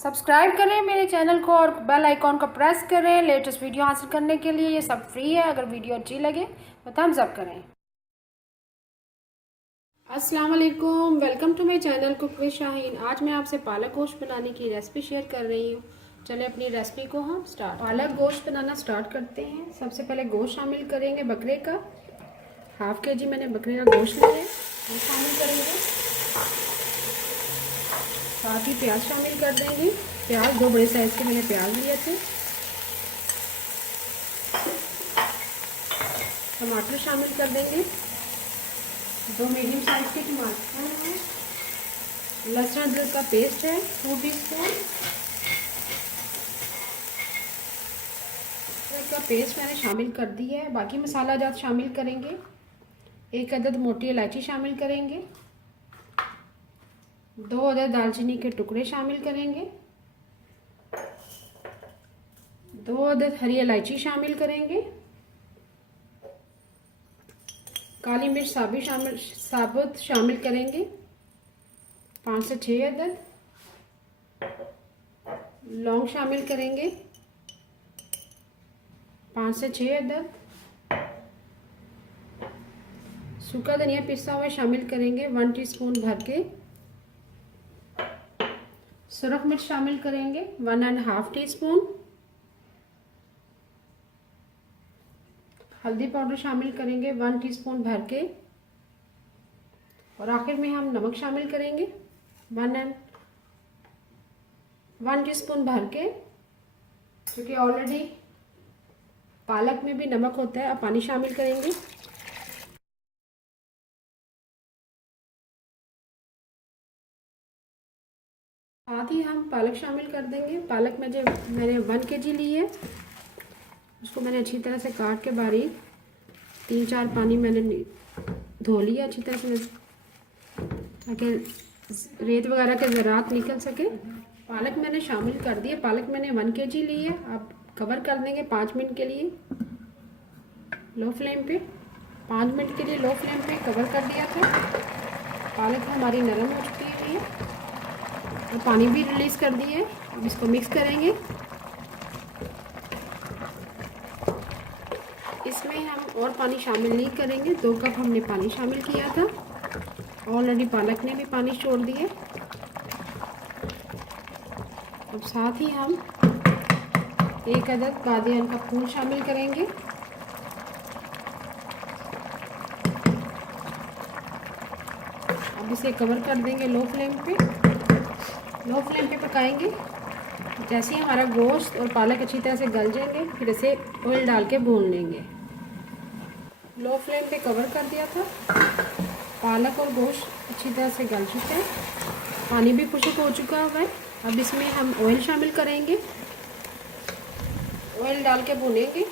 Subscribe करें मेरे channel को और बेल आइकॉन को प्रेस करें लेटेस्ट वीडियो हासिल करने के लिए। ये सब फ्री है। अगर वीडियो अच्छी लगे तो थम्स अप करें। अस्सलाम वालेकुम, welcome to my channel cook with Shaheen. आज मैं आपसे पालक गोश्त बनाने की रेसिपी शेयर कर रही हूँ। चले अपनी रेसिपी को हम पालक गोश्त बनाना स्टार्ट करते हैं। सबसे पहले गोश्त शामिल करेंगे बकरे का। हाफ के जी मैंने बकरे का गोश्त लिया है, वो शामिल करेंगे। साथ ही प्याज शामिल कर देंगे। प्याज 2 बड़े साइज के मैंने प्याज लिए थे। टमाटर शामिल कर देंगे, 2 मीडियम साइज के टमाटर हैं। लहसुन अदरक का पेस्ट है 2 टीस्पून। अदरक का पेस्ट मैंने शामिल कर दी है। बाकी मसाला जात शामिल करेंगे। 1 अदद मोटी इलायची शामिल करेंगे। 2 अदद दालचीनी के टुकड़े शामिल करेंगे। 2 अदद हरी इलायची शामिल करेंगे। काली मिर्च साबुत शामिल करेंगे 5 से 6 अदद। लौंग शामिल करेंगे 5 से 6 अदद। सूखा धनिया पिसा हुआ शामिल करेंगे 1 टीस्पून भर के। सुरख मिर्च शामिल करेंगे 1.5 टीस्पून। हल्दी पाउडर शामिल करेंगे 1 टीस्पून भर के। और आखिर में हम नमक शामिल करेंगे 1 टीस्पून भर के, क्योंकि ऑलरेडी पालक में भी नमक होता है। अब पानी शामिल करेंगे। साथ ही हम पालक शामिल कर देंगे। पालक में जो मैंने 1 केजी ली है, उसको मैंने अच्छी तरह से काट के बारीक 3-4 पानी मैंने धो लिया अच्छी तरह से, ताकि रेत वगैरह के ज़रात निकल सके। पालक मैंने शामिल कर दिए। पालक मैंने 1 केजी ली है। अब कवर कर देंगे 5 मिनट के लिए लो फ्लेम पे। 5 मिनट के लिए लो फ्लेम पे कवर कर दिया था। पालक हमारी नरम हो चुकी हुई है और पानी भी रिलीज़ कर दिए। अब इसको मिक्स करेंगे। इसमें हम और पानी शामिल नहीं करेंगे। 2 कप हमने पानी शामिल किया था। ऑलरेडी पालक ने भी पानी छोड़ दिया। अब साथ ही हम 1 अदद बादियान का फूल शामिल करेंगे। अब इसे कवर कर देंगे लो फ्लेम पे। लो फ्लेम पे पकाएंगे। जैसे ही हमारा गोश्त और पालक अच्छी तरह से गल जाएंगे, फिर इसे ऑयल डाल के भून लेंगे। लो फ्लेम पे कवर कर दिया था। पालक और गोश्त अच्छी तरह से गल चुका है, पानी भी खुश्क हो चुका है। अब इसमें हम ऑयल शामिल करेंगे। ऑयल डाल के भूनेंगे।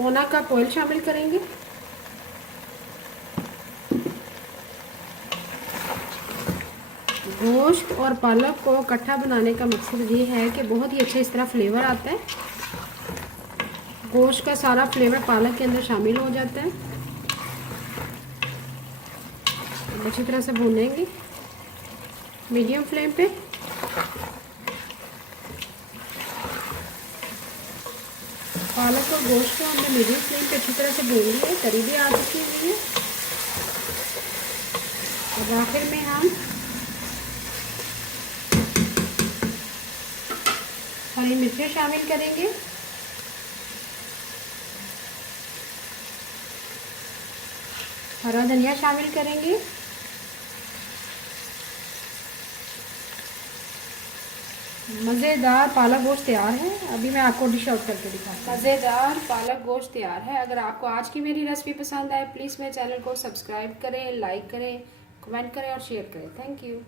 1/4 कप ऑयल शामिल करेंगे। गोश्त और पालक को इकट्ठा बनाने का मकसद ये है कि बहुत ही अच्छा इस तरह फ्लेवर आता है। गोश्त का सारा फ्लेवर पालक के अंदर शामिल हो जाता है। अच्छी तरह से भूनेंगे मीडियम फ्लेम पे। पालक और गोश्त को हमने मीडियम फ्लेम पे अच्छी तरह से भून लिया। तरी भी आ चुकी हुई है। और आखिर में हम हरी मिर्चें शामिल करेंगे। हरा धनिया शामिल करेंगे। मज़ेदार पालक गोश्त तैयार है। अभी मैं आपको डिश आउट करके दिखाती हूँ। मज़ेदार पालक गोश्त तैयार है। अगर आपको आज की मेरी रेसिपी पसंद आए, प्लीज़ मेरे चैनल को सब्सक्राइब करें, लाइक करें, कमेंट करें और शेयर करें। Thank you.